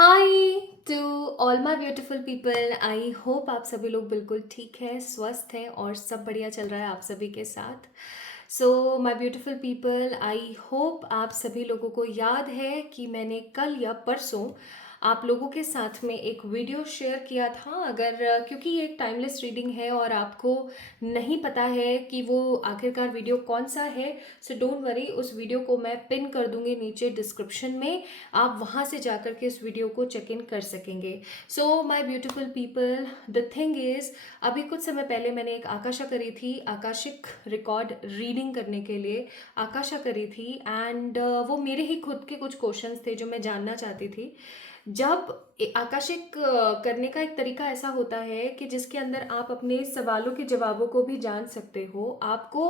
Hi to all my beautiful people. I hope आप सभी लोग बिल्कुल ठीक है, स्वस्थ हैं और सब बढ़िया चल रहा है आप सभी के साथ। So my beautiful people, I hope आप सभी लोगों को याद है कि मैंने कल या परसों आप लोगों के साथ में एक वीडियो शेयर किया था। अगर क्योंकि ये एक टाइमलेस रीडिंग है और आपको नहीं पता है कि वो आखिरकार वीडियो कौन सा है, सो डोंट वरी, उस वीडियो को मैं पिन कर दूंगी नीचे डिस्क्रिप्शन में। आप वहाँ से जाकर के इस वीडियो को चेक इन कर सकेंगे। So my beautiful people, the thing is, अभी कुछ समय पहले मैंने एक आकाशा करी थी, आकाशिक रिकॉर्ड रीडिंग करने के लिए आकाशा करी थी। एंड वो मेरे ही खुद के कुछ क्वेश्चंस थे जो मैं जानना चाहती थी। जब आकाशिक करने का एक तरीका ऐसा होता है कि जिसके अंदर आप अपने सवालों के जवाबों को भी जान सकते हो। आपको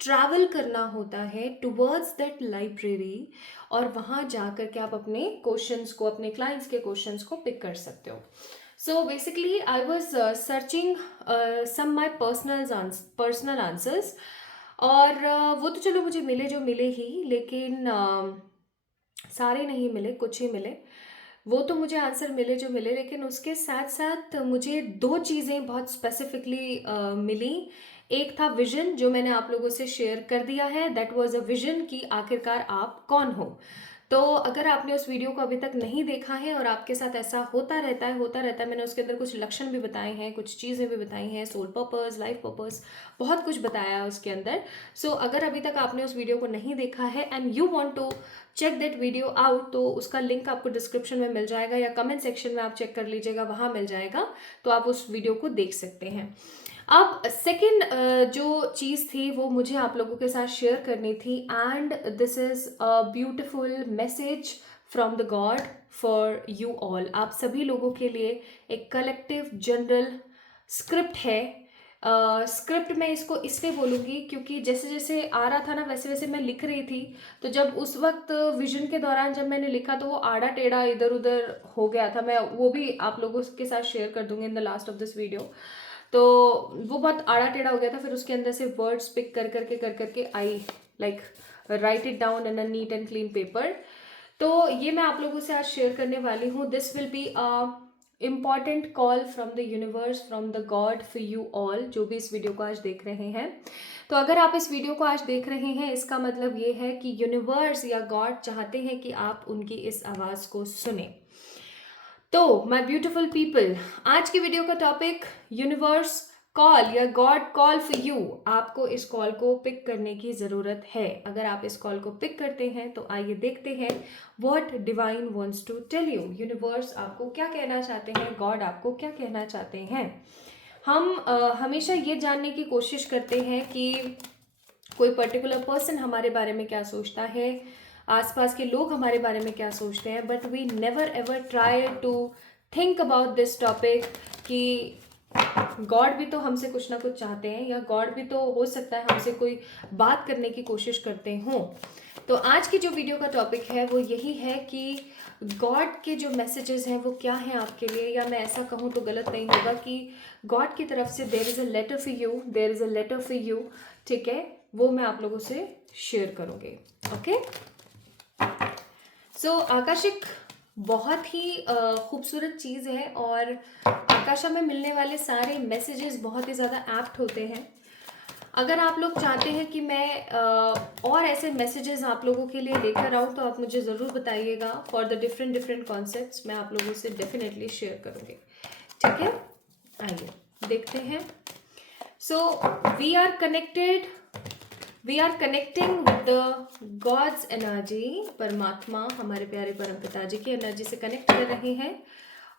ट्रैवल करना होता है टुवर्ड्स दैट लाइब्रेरी और वहाँ जा कर के आप अपने क्वेश्चंस को, अपने क्लाइंट्स के क्वेश्चंस को पिक कर सकते हो। So basically I was searching some my personal answers. और वो तो चलो मुझे मिले जो मिले ही, लेकिन सारे नहीं मिले, कुछ ही मिले। वो तो मुझे आंसर मिले जो मिले, लेकिन उसके साथ साथ मुझे दो चीज़ें बहुत स्पेसिफिकली मिली। एक था विजन, जो मैंने आप लोगों से शेयर कर दिया है। दैट वाज अ विजन कि आखिरकार आप कौन हो। तो अगर आपने उस वीडियो को अभी तक नहीं देखा है और आपके साथ ऐसा होता रहता है, मैंने उसके अंदर कुछ लक्षण भी बताए हैं, कुछ चीज़ें भी बताई हैं, सोल पर्पस, लाइफ पर्पस, बहुत कुछ बताया है उसके अंदर। सो अगर अभी तक आपने उस वीडियो को नहीं देखा है and you want to check that video out, तो उसका लिंक आपको डिस्क्रिप्शन में मिल जाएगा या कमेंट सेक्शन में आप चेक कर लीजिएगा, वहाँ मिल जाएगा। तो आप उस वीडियो को देख सकते हैं। अब सेकंड जो चीज़ थी वो मुझे आप लोगों के साथ शेयर करनी थी। And this is a beautiful message from the God for you all. आप सभी लोगों के लिए एक कलेक्टिव जनरल स्क्रिप्ट है। स्क्रिप्ट मैं इसको इसलिए बोलूँगी क्योंकि जैसे जैसे आ रहा था ना, वैसे वैसे मैं लिख रही थी। तो जब उस वक्त विजन के दौरान जब मैंने लिखा तो वो आड़ा टेढ़ा इधर उधर हो गया था। मैं वो भी आप लोगों के साथ शेयर कर दूंगी in the last of this video. तो वो बहुत आड़ा टेढ़ा हो गया था। फिर उसके अंदर से वर्ड्स पिक कर करके I like right it down in a neat and clean paper. तो ये मैं आप लोगों से आज शेयर करने वाली हूँ। This will be a important call from the universe, from the God for you all, जो भी इस वीडियो को आज देख रहे हैं। तो अगर आप इस वीडियो को आज देख रहे हैं, इसका मतलब ये है कि यूनिवर्स या गॉड चाहते हैं कि आप उनकी इस आवाज़ को सुने। तो माय ब्यूटीफुल पीपल, आज की वीडियो का टॉपिक यूनिवर्स कॉल या गॉड कॉल फॉर यू। आपको इस कॉल को पिक करने की ज़रूरत है। अगर आप इस कॉल को पिक करते हैं तो आइए देखते हैं what divine wants to tell you. Universe आपको क्या कहना चाहते हैं, गॉड आपको क्या कहना चाहते हैं। हम हमेशा ये जानने की कोशिश करते हैं कि कोई पर्टिकुलर पर्सन हमारे बारे में क्या सोचता है, आसपास के लोग हमारे बारे में क्या सोचते हैं, but we never ever try to think about this topic कि गॉड भी तो हमसे कुछ ना कुछ चाहते हैं, या गॉड भी तो हो सकता है हमसे कोई बात करने की कोशिश करते हों। तो आज की जो वीडियो का टॉपिक है वो यही है कि गॉड के जो मैसेजेस हैं वो क्या हैं आपके लिए, या मैं ऐसा कहूँ तो गलत नहीं होगा कि गॉड की तरफ से there is a letter for you, there is a letter for you. ठीक है, वो मैं आप लोगों से शेयर करूँगी। ओके, सो आकाशिक बहुत ही खूबसूरत चीज़ है और आकाशा में मिलने वाले सारे मैसेजेस बहुत ही ज़्यादा एप्ट होते हैं। अगर आप लोग चाहते हैं कि मैं और ऐसे मैसेजेस आप लोगों के लिए लेकर आऊँ तो आप मुझे ज़रूर बताइएगा। For the different different concepts मैं आप लोगों से डेफिनेटली शेयर करूँगी। ठीक है, आइए देखते हैं। So we are connected, we are connecting with the God's energy. परमात्मा, हमारे प्यारे परम पिताजी की एनर्जी से कनेक्ट कर रहे हैं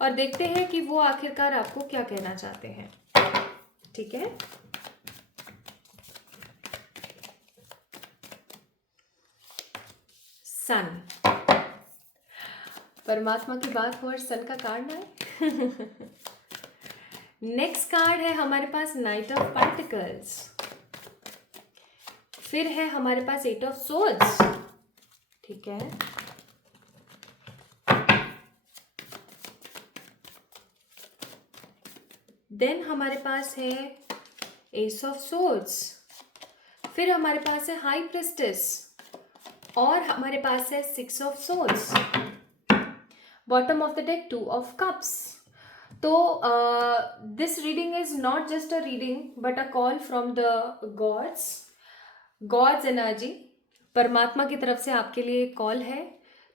और देखते हैं कि वो आखिरकार आपको क्या कहना चाहते हैं। ठीक है, सन, परमात्मा की बात हो और सन का कार्ड आए। नेक्स्ट कार्ड है हमारे पास नाइट ऑफ पेंटिकल्स। फिर है हमारे पास एट ऑफ सोर्ड्स। ठीक है, देन हमारे पास है एस ऑफ सोर्ड्स। फिर हमारे पास है हाई प्रिस्टेस और हमारे पास है six of swords. Bottom of the deck 2 of cups. तो this reading is not just a reading but a call from the gods, gods energy. परमात्मा की तरफ से आपके लिए एक कॉल है।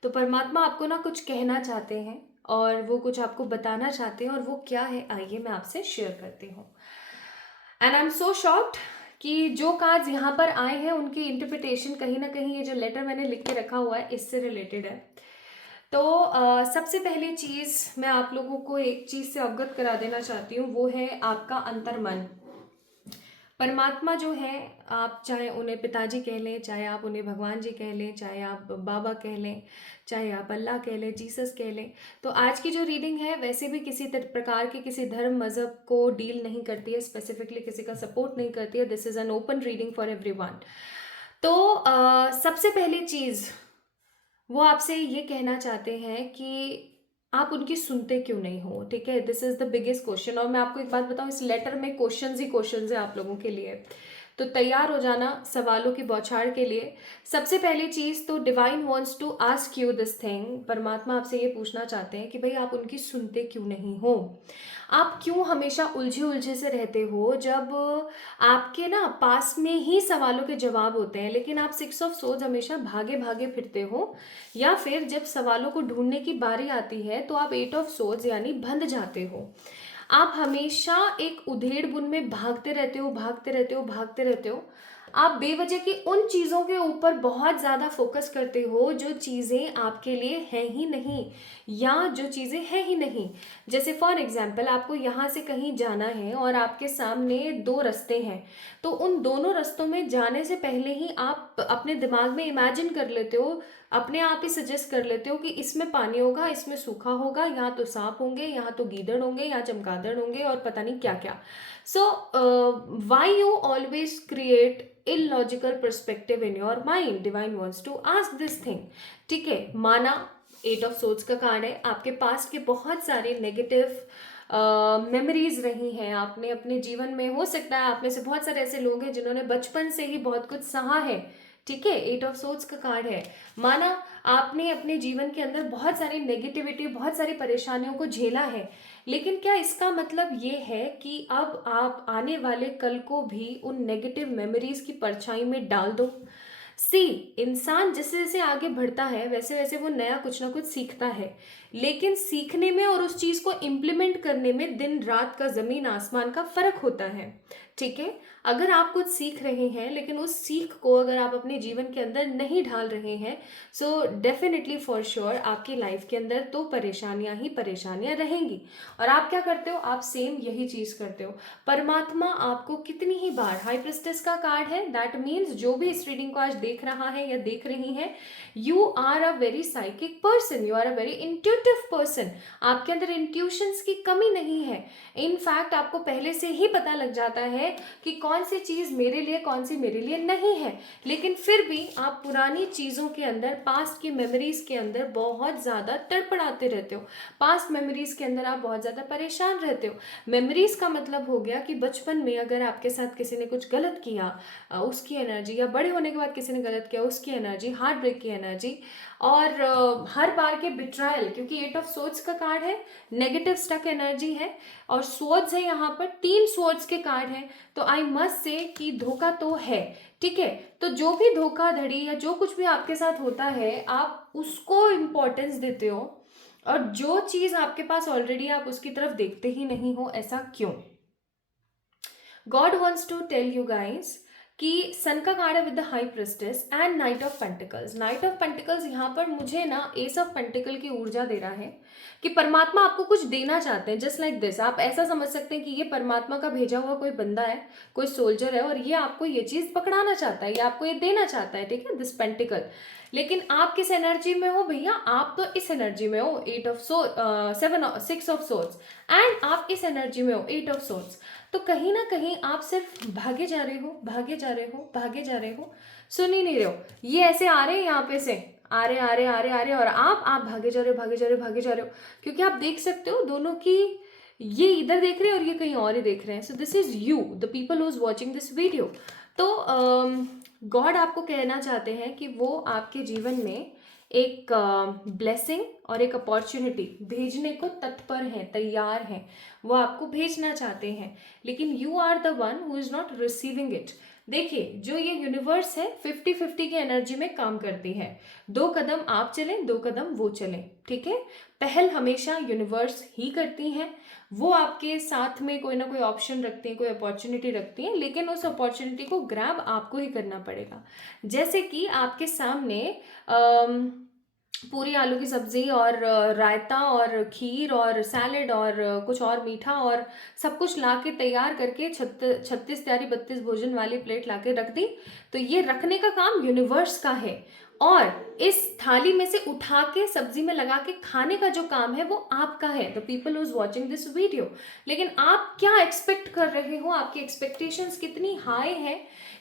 तो परमात्मा आपको ना कुछ कहना चाहते हैं और वो कुछ आपको बताना चाहते हैं, और वो क्या है आइए मैं आपसे शेयर करती हूँ। And I am so shocked कि जो कार्ड्स यहाँ पर आए हैं उनकी इंटरप्रिटेशन कहीं ना कहीं ये जो लेटर मैंने लिख के रखा हुआ है इससे रिलेटेड है। तो सबसे पहली चीज़ मैं आप लोगों को एक चीज़ से अवगत करा देना चाहती हूँ, वो है आपका अंतर्मन। परमात्मा जो है, आप चाहे उन्हें पिताजी कह लें, चाहे आप उन्हें भगवान जी कह लें, चाहे आप बाबा कह लें, चाहे आप अल्लाह कह लें, जीसस कह लें। तो आज की जो रीडिंग है वैसे भी किसी प्रकार के किसी धर्म मज़हब को डील नहीं करती है, स्पेसिफिकली किसी का सपोर्ट नहीं करती है। This is an open reading for everyone. तो सबसे पहली चीज़ वो आपसे ये कहना चाहते हैं कि आप उनकी सुनते क्यों नहीं हो, ठीक है। This is the biggest question. और मैं आपको एक बात बताऊं, इस लेटर में क्वेश्चंस ही क्वेश्चंस है आप लोगों के लिए। तो तैयार हो जाना सवालों की बौछार के लिए। सबसे पहली चीज तो divine wants to ask you this thing. परमात्मा आपसे ये पूछना चाहते हैं कि भाई आप उनकी सुनते क्यों नहीं हो। आप क्यों हमेशा उलझे उलझे से रहते हो, जब आपके ना पास में ही सवालों के जवाब होते हैं, लेकिन आप 6 ऑफ सोर्ड्स हमेशा भागे भागे फिरते हो। या फिर जब सवालों को ढूंढने की बारी आती है तो आप 8 ऑफ सोर्ड्स यानी बंध जाते हो। आप हमेशा एक उधेड़ बुन में भागते रहते हो, भागते रहते हो, भागते रहते हो। आप बेवजह की उन चीज़ों के ऊपर बहुत ज़्यादा फोकस करते हो जो चीज़ें आपके लिए हैं ही नहीं, या जो चीज़ें हैं ही नहीं। जैसे फॉर एग्जाम्पल आपको यहाँ से कहीं जाना है और आपके सामने 2 रास्ते हैं। तो उन दोनों रास्तों में जाने से पहले ही आप अपने दिमाग में इमेजिन कर लेते हो, अपने आप ही सजेस्ट कर लेते हो कि इसमें पानी होगा, इसमें सूखा होगा, यहाँ तो सांप होंगे, यहाँ तो गीदड़ होंगे, यहाँ चमगादड़ होंगे, और पता नहीं क्या क्या। So why you always create illogical perspective in your mind? Divine wants to ask this thing। ठीक है, माना 8 ऑफ सोर्ड्स का कार्ड है, आपके पास के बहुत सारे नेगेटिव मेमोरीज रही हैं आपने अपने जीवन में। हो सकता है आप में से बहुत सारे ऐसे लोग हैं जिन्होंने बचपन से ही बहुत कुछ सहा है, ठीक है। 8 ऑफ सोर्ड्स का कार्ड है। माना आपने अपने जीवन के अंदर बहुत सारी नेगेटिविटी, बहुत सारी परेशानियों को झेला है, लेकिन क्या इसका मतलब ये है कि अब आप आने वाले कल को भी उन नेगेटिव मेमोरीज की परछाई में डाल दो। सी, इंसान जैसे जैसे आगे बढ़ता है वैसे वैसे वो नया कुछ ना कुछ सीखता है, लेकिन सीखने में और उस चीज को इम्प्लीमेंट करने में दिन रात का, जमीन आसमान का फर्क होता है, ठीक है। अगर आप कुछ सीख रहे हैं लेकिन उस सीख को अगर आप अपने जीवन के अंदर नहीं ढाल रहे हैं, सो डेफिनेटली फॉर श्योर आपकी लाइफ के अंदर तो परेशानियां ही परेशानियां रहेंगी। और आप क्या करते हो, आप सेम यही चीज करते हो। परमात्मा आपको कितनी ही बार, हाई प्रिस्टेस का कार्ड है, दैट मीन्स जो भी इस रीडिंग को आज देख रहा है या देख रही है, you are a very psychic person, you are a very intuitive person. आपके अंदर इंट्यूशंस की कमी नहीं है। इनफैक्ट आपको पहले से ही पता लग जाता है कि कौन सी चीज मेरे लिए, कौन सी मेरे लिए नहीं है। लेकिन फिर भी आप पुरानी चीजों के अंदर, पास्ट की मेमोरीज के अंदर बहुत ज्यादा तड़पड़ाते रहते हो। पास्ट मेमोरीज के अंदर आप बहुत ज्यादा परेशान रहते हो। मेमोरीज का मतलब हो गया कि बचपन में अगर आपके साथ किसी ने कुछ गलत किया, उसकी एनर्जी, या बड़े होने के बाद किसी ने गलत किया उसकी एनर्जी, हार्ट ब्रेक की एनर्जी, और हर बार के बिट्रायल, क्योंकि 8 ऑफ सोर्ड्स का कार्ड है, नेगेटिव स्टक एनर्जी है, और सोर्ड्स है यहाँ पर, 3 सोर्ड्स के कार्ड हैं। तो आई मस्ट से कि धोखा तो है, ठीक है। तो जो भी धोखाधड़ी या जो कुछ भी आपके साथ होता है आप उसको इम्पोर्टेंस देते हो, और जो चीज आपके पास ऑलरेडी आप उसकी तरफ देखते ही नहीं हो। ऐसा क्यों? God wants to tell you guys कि सन का कार्ड है with the high priestess and knight of pentacles. Knight of pentacles यहाँ पर मुझे ना एस ऑफ पेंटिकल की ऊर्जा दे रहा है कि परमात्मा आपको कुछ देना चाहते हैं। जस्ट लाइक दिस, आप ऐसा समझ सकते हैं कि ये परमात्मा का भेजा हुआ कोई बंदा है, कोई सोल्जर है, और ये आपको ये चीज पकड़ाना चाहता है, ये आपको ये देना चाहता है, ठीक है, दिस पेंटिकल। लेकिन आप किस एनर्जी में हो भैया? आप तो इस एनर्जी में हो, 6 ऑफ सोर्ड्स, एंड आप इस एनर्जी में हो, 8 ऑफ सोर्ड्स। तो कहीं ना कहीं आप सिर्फ भागे जा रहे हो, भागे जा रहे हो, भागे जा रहे हो, सुन ही नहीं रहे हो। ये ऐसे आ रहे हैं यहाँ पे से, आ रहे आ रहे आ रहे आ रहे, और आप भागे जा रहे हो, भागे जा रहे हो, भागे जा रहे हो, क्योंकि आप देख सकते हो दोनों की, ये इधर देख रहे हैं और ये कहीं और ही देख रहे हैं। So this is you, the people who is watching this video. तो गॉड आपको कहना चाहते हैं कि वो आपके जीवन में एक ब्लेसिंग और एक अपॉर्चुनिटी भेजने को तत्पर हैं, तैयार हैं, वो आपको भेजना चाहते हैं, लेकिन you are the one who is not receiving it. देखिए, जो ये यूनिवर्स है 50-50 की एनर्जी में काम करती है। 2 कदम आप चलें, 2 कदम वो चलें, ठीक है। पहल हमेशा यूनिवर्स ही करती हैं। वो आपके साथ में कोई ना कोई ऑप्शन रखती हैं, कोई अपॉर्चुनिटी रखती हैं, लेकिन उस अपॉर्चुनिटी को ग्रैब आपको ही करना पड़ेगा। जैसे कि आपके सामने पूरी आलू की सब्जी और रायता और खीर और सैलेड और कुछ और मीठा और सब कुछ ला के तैयार करके 36 तैयारी 32 भोजन वाली प्लेट ला के रख दी, तो ये रखने का काम यूनिवर्स का है, और इस थाली में से उठा के सब्जी में लगा के खाने का जो काम है वो आपका है, the people who is watching this video. लेकिन आप क्या एक्सपेक्ट कर रहे हो, आपकी एक्सपेक्टेशंस कितनी हाई है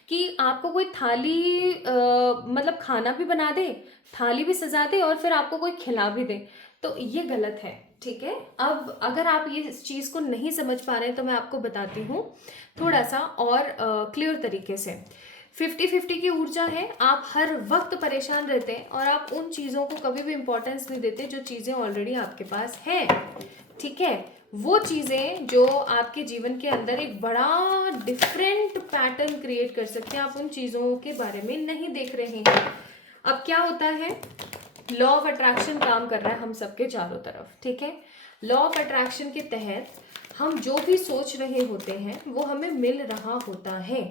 कि आपको कोई थाली मतलब खाना भी बना दे, थाली भी सजा दे और फिर आपको कोई खिला भी दे, तो ये गलत है, ठीक है। अब अगर आप ये इस चीज़ को नहीं समझ पा रहे हैं तो मैं आपको बताती हूँ थोड़ा सा और क्लियर तरीके से। 50-50 की ऊर्जा है, आप हर वक्त परेशान रहते हैं और आप उन चीज़ों को कभी भी इंपॉर्टेंस नहीं देते जो चीज़ें ऑलरेडी आपके पास हैं, ठीक है। वो चीज़ें जो आपके जीवन के अंदर एक बड़ा डिफरेंट पैटर्न क्रिएट कर सकते हैं, आप उन चीज़ों के बारे में नहीं देख रहे हैं। अब क्या होता है, लॉ ऑफ अट्रैक्शन काम कर रहा है हम सबके चारों तरफ, ठीक है। लॉ ऑफ अट्रैक्शन के तहत हम जो भी सोच रहे होते हैं वो हमें मिल रहा होता है,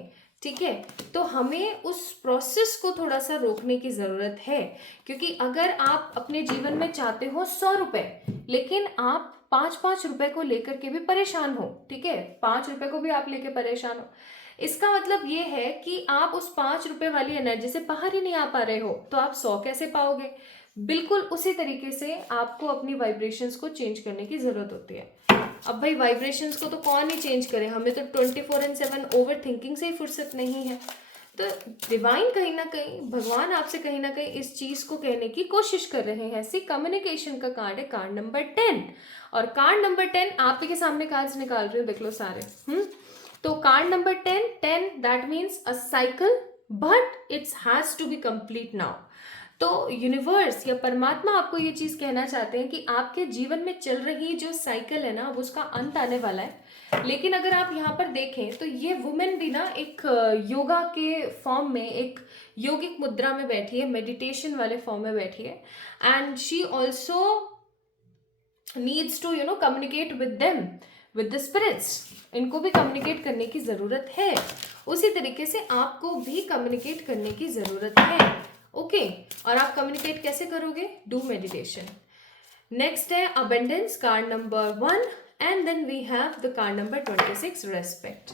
ठीक है। तो हमें उस प्रोसेस को थोड़ा सा रोकने की ज़रूरत है, क्योंकि अगर आप अपने जीवन में चाहते हो 100 रुपए, लेकिन आप 5-5 रुपए को लेकर के भी परेशान हो, ठीक है, 5 रुपए को भी आप लेके परेशान हो, इसका मतलब ये है कि आप उस 5 रुपए वाली एनर्जी से बाहर ही नहीं आ पा रहे हो, तो आप 100 कैसे पाओगे। बिल्कुल उसी तरीके से आपको अपनी वाइब्रेशंस को चेंज करने की जरूरत होती है। अब भाई वाइब्रेशंस को तो कौन ही चेंज करे, हमें तो 24/7 ओवर थिंकिंग से ही फुर्सत नहीं है। तो डिवाइन कहीं ना कहीं, भगवान आपसे कहीं ना कहीं इस चीज को कहने की कोशिश कर रहे हैं। सी कम्युनिकेशन का कार्ड है, कार्ड नंबर 10, और कार्ड नंबर 10 आप ही के सामने कार्ड्स निकाल रही हूँ, देख लो सारे। तो card number 10 that means a cycle, but it's has to be complete now. तो यूनिवर्स या परमात्मा आपको ये चीज कहना चाहते हैं कि आपके जीवन में चल रही जो साइकिल है ना, वो उसका अंत आने वाला है। लेकिन अगर आप यहाँ पर देखें तो ये वुमेन भी ना एक योगा के फॉर्म में, एक योगिक मुद्रा में बैठी है, मेडिटेशन वाले फॉर्म में बैठी है, and she also needs to communicate with them, with the spirits. इनको भी कम्युनिकेट करने की ज़रूरत है, उसी तरीके से आपको भी कम्युनिकेट करने की ज़रूरत है, ओके। और आप कम्युनिकेट कैसे करोगे, डू मेडिटेशन। नेक्स्ट है abundance, card number 1, and then we have the card number 26, respect.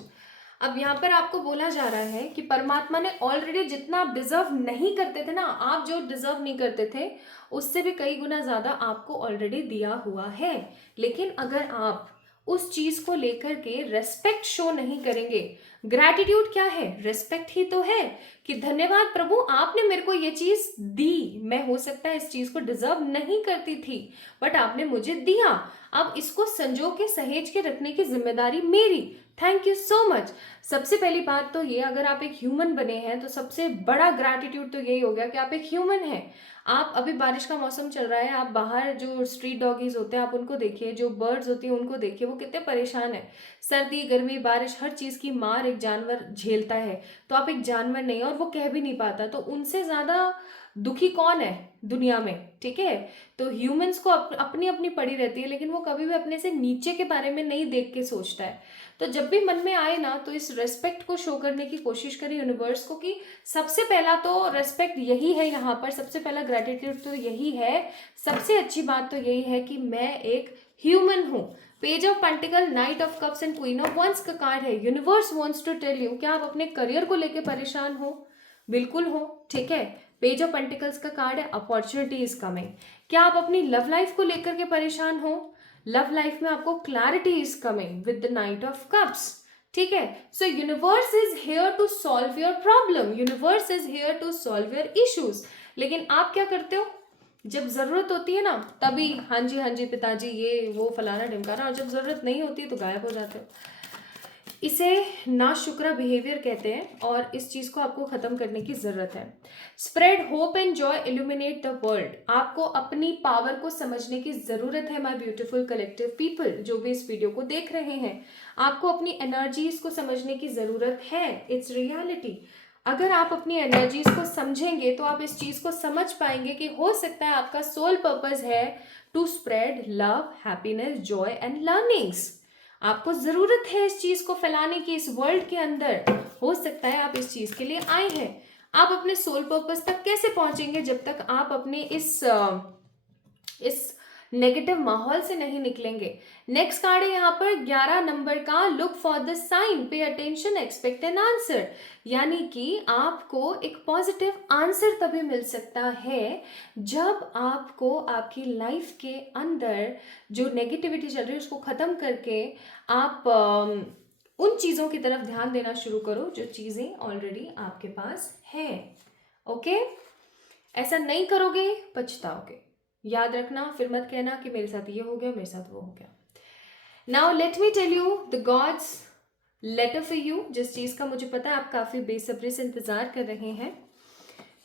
अब यहाँ पर आपको बोला जा रहा है कि परमात्मा ने ऑलरेडी जितना आप डिजर्व नहीं करते थे ना, आप जो डिजर्व नहीं करते थे उससे भी कई गुना ज्यादा आपको ऑलरेडी दिया हुआ है। लेकिन अगर आप उस चीज को लेकर के रेस्पेक्ट शो नहीं करेंगे, ग्रैटिट्यूड क्या है, रेस्पेक्ट ही तो है कि धन्यवाद प्रभु आपने मेरे को ये चीज दी, मैं हो सकता है इस चीज को डिजर्व नहीं करती थी बट आपने मुझे दिया, अब इसको संजो के सहेज के रखने की जिम्मेदारी मेरी, थैंक यू सो मच। सबसे पहली बात तो ये, अगर आप एक ह्यूमन बने हैं तो सबसे बड़ा ग्रैटिट्यूड तो यही हो गया कि आप एक ह्यूमन हैं। आप अभी बारिश का मौसम चल रहा है, आप बाहर जो स्ट्रीट डॉगीज होते हैं आप उनको देखिए, जो बर्ड्स होती हैं उनको देखिए, वो कितने परेशान है। सर्दी गर्मी बारिश हर चीज की मार एक जानवर झेलता है, तो आप एक जानवर नहीं, और वो कह भी नहीं पाता, तो उनसे ज्यादा दुखी कौन है दुनिया में, ठीक है। तो ह्यूमंस को अपनी अपनी पड़ी रहती है, लेकिन वो कभी भी अपने से नीचे के बारे में नहीं देख के सोचता है। तो जब भी मन में आए ना, तो इस रेस्पेक्ट को शो करने की कोशिश करें यूनिवर्स को कि सबसे पहला तो रेस्पेक्ट यही है, यहाँ पर सबसे पहला ग्रेटिट्यूड तो यही है, सबसे अच्छी बात तो यही है कि मैं एक ह्यूमन हूँ। Page of pentacle, knight of cups and queen of wands का कार्ड है। Universe wants to tell you, क्या आप अपने करियर को लेके परेशान हो, बिल्कुल हो, ठीक है। पेज ऑफ पेंटिकल्स का कार्ड है, अपॉर्चुनिटी इज कमिंग। क्या आप अपनी लव लाइफ को लेकर के परेशान हो, लव लाइफ में आपको clarity is coming with the knight of cups, ठीक है। So universe is here to solve your problem, universe is here to solve your issues. लेकिन आप क्या करते हो, जब जरूरत होती है ना तभी हाँ जी पिताजी ये वो फलाना ढिमकाना, और जब जरूरत नहीं होती तो गायब हो जाते हो। इसे नाशुक्रा बिहेवियर कहते हैं और इस चीज को आपको खत्म करने की जरूरत है। Spread hope and Joy, illuminate the world. आपको अपनी पावर को समझने की जरूरत है माय ब्यूटीफुल कलेक्टिव पीपल, जो भी इस वीडियो को देख रहे हैं। आपको अपनी एनर्जीज को समझने की जरूरत है। It's reality. अगर आप अपनी एनर्जीज को समझेंगे तो आप इस चीज को समझ पाएंगे कि हो सकता है आपका सोल पर्पस है to spread love, happiness, joy and learnings. आपको जरूरत है इस चीज को फैलाने की इस वर्ल्ड के अंदर। हो सकता है आप इस चीज के लिए आए हैं। आप अपने सोल पर्पस तक कैसे पहुंचेंगे जब तक आप अपने इस नेगेटिव माहौल से नहीं निकलेंगे। नेक्स्ट कार्ड है यहाँ पर 11 नंबर का, look for the sign, pay attention, expect an answer. यानी कि आपको एक पॉजिटिव आंसर तभी मिल सकता है जब आपको आपकी लाइफ के अंदर जो नेगेटिविटी चल रही है उसको खत्म करके आप उन चीजों की तरफ ध्यान देना शुरू करो जो चीजें ऑलरेडी आपके पास है। ओके, ऐसा नहीं करोगे पछताओगे। याद रखना, फिर मत कहना कि मेरे साथ ये हो गया, मेरे साथ वो हो गया। Now let me tell you the God's letter for you, जिस चीज का मुझे पता है आप काफी बेसब्री से इंतजार कर रहे हैं।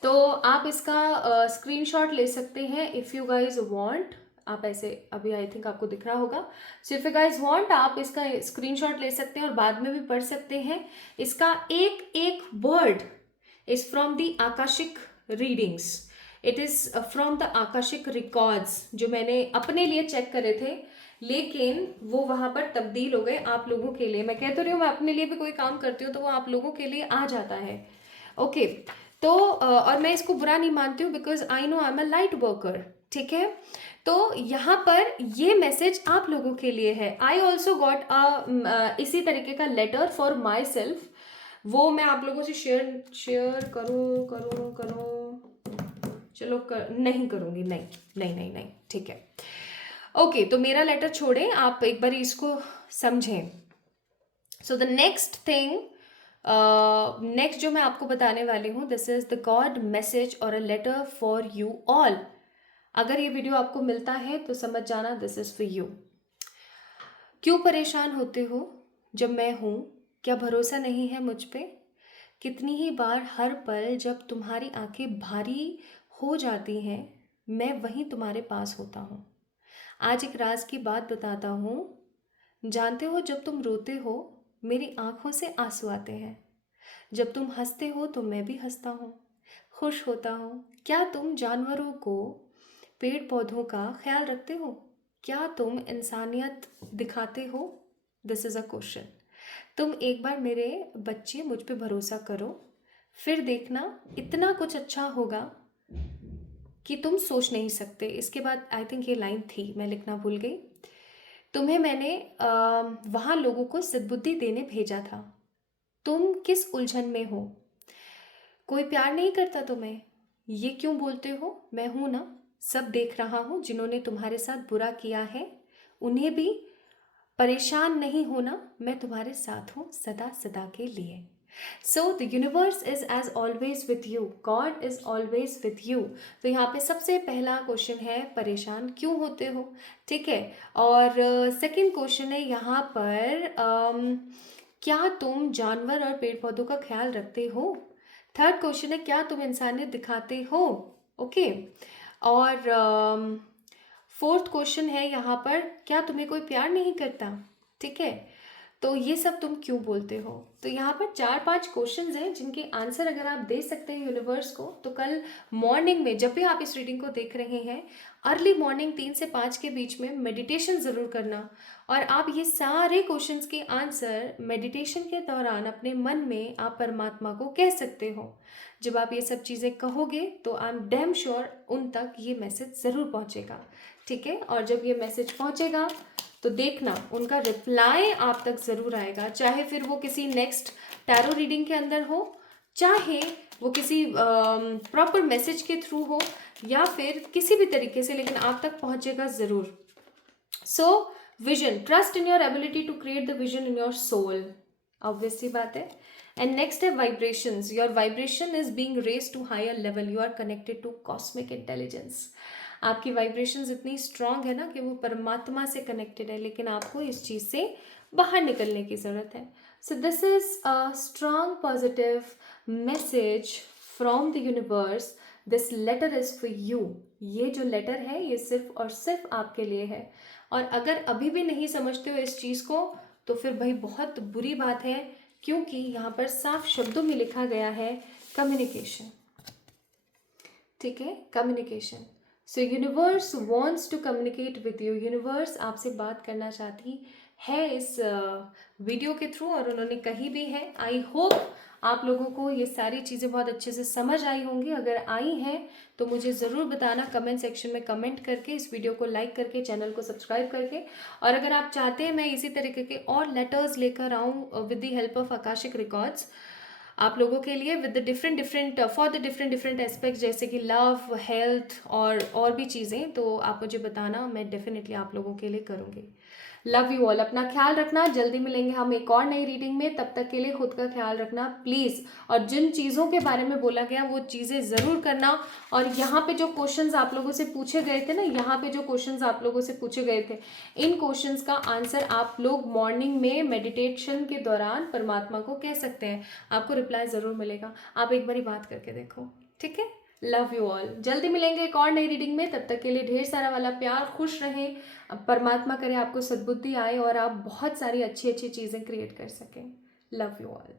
तो आप इसका स्क्रीनशॉट ले सकते हैं इफ यू गाइज वांट। आप ऐसे अभी आई थिंक आपको दिख रहा होगा। So if you guys want आप इसका स्क्रीनशॉट ले सकते हैं और बाद में भी पढ़ सकते हैं। इसका एक एक word is from the Akashic readings, it is from the Akashic records, जो मैंने अपने लिए चेक करे थे लेकिन वो वहां पर तब्दील हो गए आप लोगों के लिए। मैं कह तो रही हूँ मैं अपने लिए भी कोई काम करती हूँ तो वो आप लोगों के लिए आ जाता है। ओके, तो और मैं इसको बुरा नहीं मानती हूँ because I know I am a light worker. ठीक है, तो यहाँ पर ये मैसेज आप लोगों के लिए है। आई ऑल्सो गॉट इसी तरीके का लेटर फॉर माई सेल्फ, वो मैं आप लोगों से शेयर करूँ चलो नहीं करूँगी, नहीं नहीं नहीं नहीं, ठीक है। ओके, तो मेरा लेटर छोड़ें, आप एक बार इसको समझें। So the next thing, next जो मैं आपको बताने वाली हूँ, this is the god message और a letter for you all. अगर ये वीडियो आपको मिलता है तो समझ जाना दिस इज फॉर यू। क्यों परेशान होते हो जब मैं हूँ? क्या भरोसा नहीं है मुझ पे? कितनी ही बार हर पल जब तुम्हारी आंखें भारी हो जाती हैं मैं वहीं तुम्हारे पास होता हूँ। आज एक राज की बात बताता हूँ। जानते हो जब तुम रोते हो मेरी आंखों से आंसू आते हैं, जब तुम हंसते हो तो मैं भी हंसता हूँ, खुश होता हूँ। क्या तुम जानवरों को, पेड़ पौधों का ख्याल रखते हो? क्या तुम इंसानियत दिखाते हो? This is a question. तुम एक बार मेरे बच्चे मुझ पे भरोसा करो, फिर देखना इतना कुछ अच्छा होगा कि तुम सोच नहीं सकते। इसके बाद आई थिंक ये लाइन थी, मैं लिखना भूल गई। तुम्हें मैंने वहाँ लोगों को सद्बुद्धि देने भेजा था। तुम किस उलझन में हो? कोई प्यार नहीं करता तुम्हें? ये क्यों बोलते हो? मैं हूं ना, सब देख रहा हूं। जिन्होंने तुम्हारे साथ बुरा किया है उन्हें भी परेशान नहीं होना, मैं तुम्हारे साथ हूं सदा सदा के लिए। So the universe is as always with you, God is always with you. तो यहाँ पे सबसे पहला क्वेश्चन है परेशान क्यों होते हो? ठीक है, और सेकंड क्वेश्चन है यहाँ पर क्या तुम जानवर और पेड़ पौधों का ख्याल रखते हो? थर्ड क्वेश्चन है क्या तुम इंसानियत दिखाते हो? ओके, और फोर्थ क्वेश्चन है यहाँ पर क्या तुम्हें कोई प्यार नहीं करता? ठीक है, तो ये सब तुम क्यों बोलते हो? तो यहाँ पर 4-5 क्वेश्चंस हैं जिनके आंसर अगर आप दे सकते हैं यूनिवर्स को तो कल मॉर्निंग में जब भी आप इस रीडिंग को देख रहे हैं, अर्ली मॉर्निंग 3 से 5 के बीच में मेडिटेशन ज़रूर करना और आप ये सारे क्वेश्चंस के आंसर मेडिटेशन के दौरान अपने मन में आप परमात्मा को कह सकते हो। जब आप ये सब चीज़ें कहोगे तो आई एम डैम श्योर उन तक ये मैसेज ज़रूर पहुँचेगा। ठीक है, और जब ये मैसेज पहुँचेगा तो देखना उनका रिप्लाई आप तक ज़रूर आएगा, चाहे फिर वो किसी नेक्स्ट टैरो रीडिंग के अंदर हो, चाहे वो किसी प्रॉपर मैसेज के थ्रू हो या फिर किसी भी तरीके से, लेकिन आप तक पहुँचेगा ज़रूर। So vision, trust in your ability to create the vision in your soul, obvious सी बात है। एंड नेक्स्ट है vibrations, your vibration is being raised to higher level, you are connected to cosmic intelligence. आपकी vibrations इतनी strong है ना कि वो परमात्मा से कनेक्टेड है, लेकिन आपको इस चीज़ से बाहर निकलने की ज़रूरत है। So this is a strong positive message from the universe. This letter is for you. ये जो लेटर है ये सिर्फ और सिर्फ आपके लिए है। और अगर अभी भी नहीं समझते हो इस चीज़ को तो फिर भाई बहुत बुरी बात है, क्योंकि यहाँ पर साफ शब्दों में लिखा गया है कम्युनिकेशन। ठीक है, communication. So universe wants to communicate with you. Universe आपसे बात करना चाहती है इस वीडियो के थ्रू, और उन्होंने कही भी है। आई होप आप लोगों को ये सारी चीज़ें बहुत अच्छे से समझ आई होंगी। अगर आई हैं तो मुझे ज़रूर बताना कमेंट सेक्शन में कमेंट करके, इस वीडियो को लाइक करके, चैनल को सब्सक्राइब करके। और अगर आप चाहते हैं मैं इसी तरीके के और लेटर्स लेकर आऊँ with the help of Akashic records आप लोगों के लिए, with the different for the different aspects, जैसे कि लव, हेल्थ और भी चीज़ें, तो आप मुझे बताना, मैं डेफिनेटली आप लोगों के लिए करूँगी। लव यू ऑल, अपना ख्याल रखना। जल्दी मिलेंगे हम एक और नई रीडिंग में, तब तक के लिए खुद का ख्याल रखना प्लीज़। और जिन चीज़ों के बारे में बोला गया वो चीज़ें ज़रूर करना। और यहाँ पे जो क्वेश्चंस आप लोगों से पूछे गए थे ना, यहाँ पे जो क्वेश्चंस आप लोगों से पूछे गए थे, इन क्वेश्चंस का आंसर आप लोग मॉर्निंग में मेडिटेशन के दौरान परमात्मा को कह सकते हैं, आपको रिप्लाई ज़रूर मिलेगा। आप एक बारी बात करके देखो, ठीक है। लव यू ऑल, जल्दी मिलेंगे एक और नई रीडिंग में, तब तक के लिए ढेर सारा वाला प्यार, खुश रहें। परमात्मा करे आपको सद्बुद्धि आए और आप बहुत सारी अच्छी अच्छी चीज़ें क्रिएट कर सकें। Love you all.